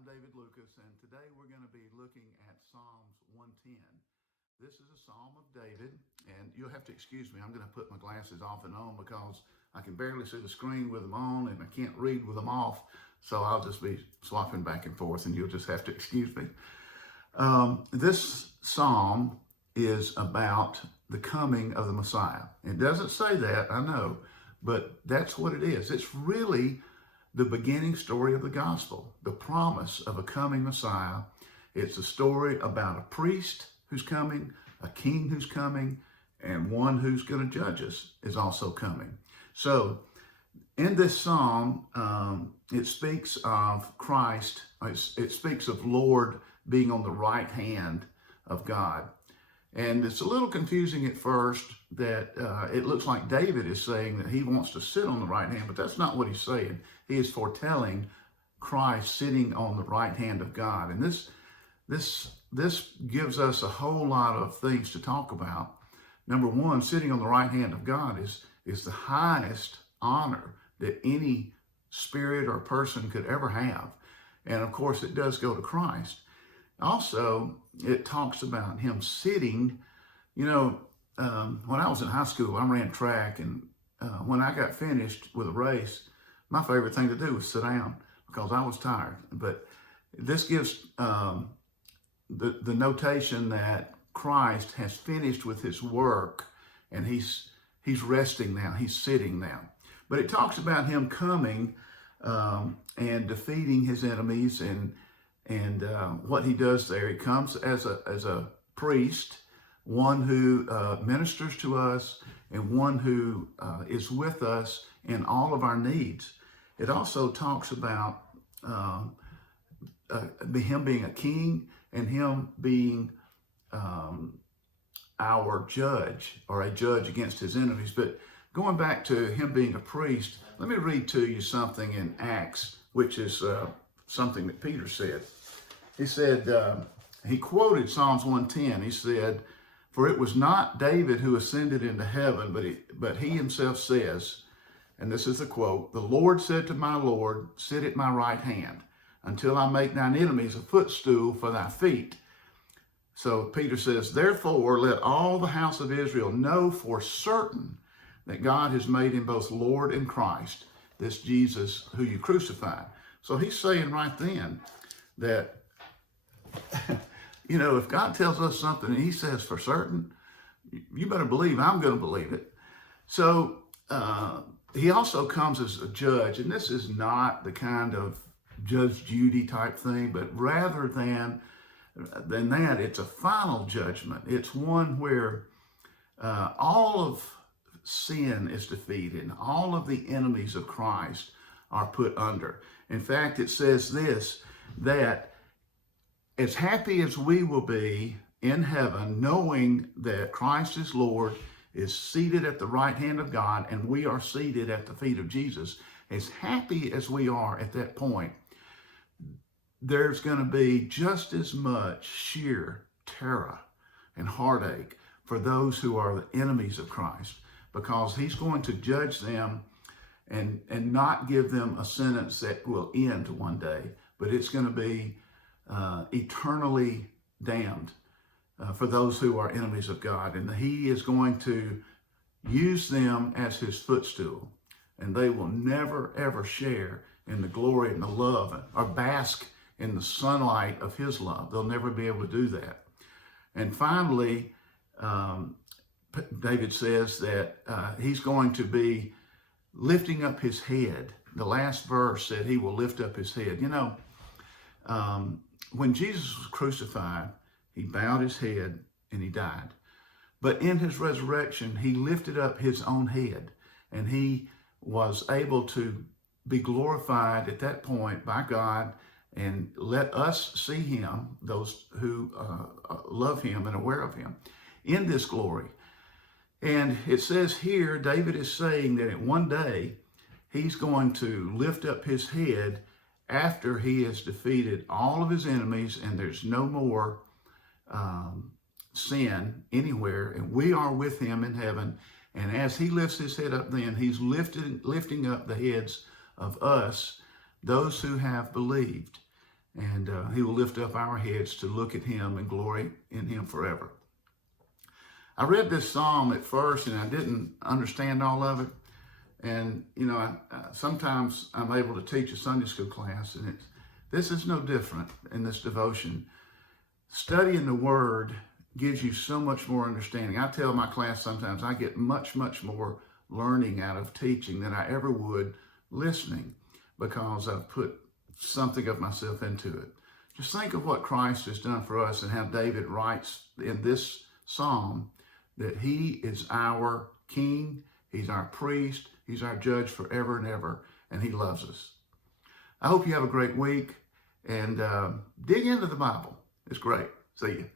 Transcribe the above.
I'm David Lucas, and today we're going to be looking at Psalms 110. This is a Psalm of David, and you'll have to excuse me. I'm going to put my glasses off and on because I can barely see the screen with them on, and I can't read with them off, so I'll just be swapping back and forth, and you'll just have to excuse me. This Psalm is about the coming of the Messiah. It doesn't say that, I know, but that's what it is. It's really the beginning story of the gospel, the promise of a coming Messiah. It's a story about a priest who's coming, a king who's coming, and one who's going to judge us is also coming. So in this psalm, it speaks of Christ. It speaks of Lord being on the right hand of God. And it's a little confusing at first that it looks like David is saying that he wants to sit on the right hand, but that's not what he's saying. He is foretelling Christ sitting on the right hand of God. And this gives us a whole lot of things to talk about. Number one, sitting on the right hand of God is the highest honor that any spirit or person could ever have. And of course, it does go to Christ. Also, it talks about him sitting. You know, when I was in high school, I ran track, and when I got finished with a race, my favorite thing to do was sit down because I was tired. But this gives the notation that Christ has finished with his work, and he's resting now. He's sitting now. But it talks about him coming and defeating his enemies and what he does there. He comes as a priest, one who ministers to us and one who is with us in all of our needs. It also talks about him being a king and him being our judge, or a judge against his enemies. But going back to him being a priest, let me read to you something in Acts, which is something that Peter said. He said, he quoted Psalms 110. He said, "For it was not David who ascended into heaven, but he himself says," and this is the quote, "The Lord said to my Lord, sit at my right hand until I make thine enemies a footstool for thy feet." So Peter says, "Therefore let all the house of Israel know for certain that God has made him both Lord and Christ, this Jesus who you crucified." So he's saying right then that, you know, if God tells us something and he says for certain, you better believe I'm going to believe it. So he also comes as a judge, and this is not the kind of Judge Judy type thing, but rather than that, it's a final judgment. It's one where all of sin is defeated and all of the enemies of Christ are put under. In fact, it says this, that as happy as we will be in heaven, knowing that Christ is Lord, is seated at the right hand of God, and we are seated at the feet of Jesus, as happy as we are at that point, there's going to be just as much sheer terror and heartache for those who are the enemies of Christ, because he's going to judge them and not give them a sentence that will end one day, but it's going to be eternally damned for those who are enemies of God. And he is going to use them as his footstool, and they will never, ever share in the glory and the love or bask in the sunlight of his love. They'll never be able to do that. And finally, David says that he's going to be lifting up his head. The last verse said he will lift up his head. You know, when Jesus was crucified, he bowed his head and he died. But in his resurrection, he lifted up his own head, and he was able to be glorified at that point by God and let us see him, those who love him and aware of him, in this glory. And it says here, David is saying that at one day, he's going to lift up his head after he has defeated all of his enemies, and there's no more sin anywhere, and we are with him in heaven. And as he lifts his head up then, he's lifting up the heads of us, those who have believed. And he will lift up our heads to look at him and glory in him forever. I read this psalm at first and I didn't understand all of it. And, you know, sometimes I'm able to teach a Sunday school class, and this is no different in this devotion. Studying the Word gives you so much more understanding. I tell my class sometimes I get much, much more learning out of teaching than I ever would listening, because I've put something of myself into it. Just think of what Christ has done for us and how David writes in this psalm that he is our King, he's our priest, he's our judge forever and ever, and he loves us. I hope you have a great week, and dig into the Bible. It's great. See you.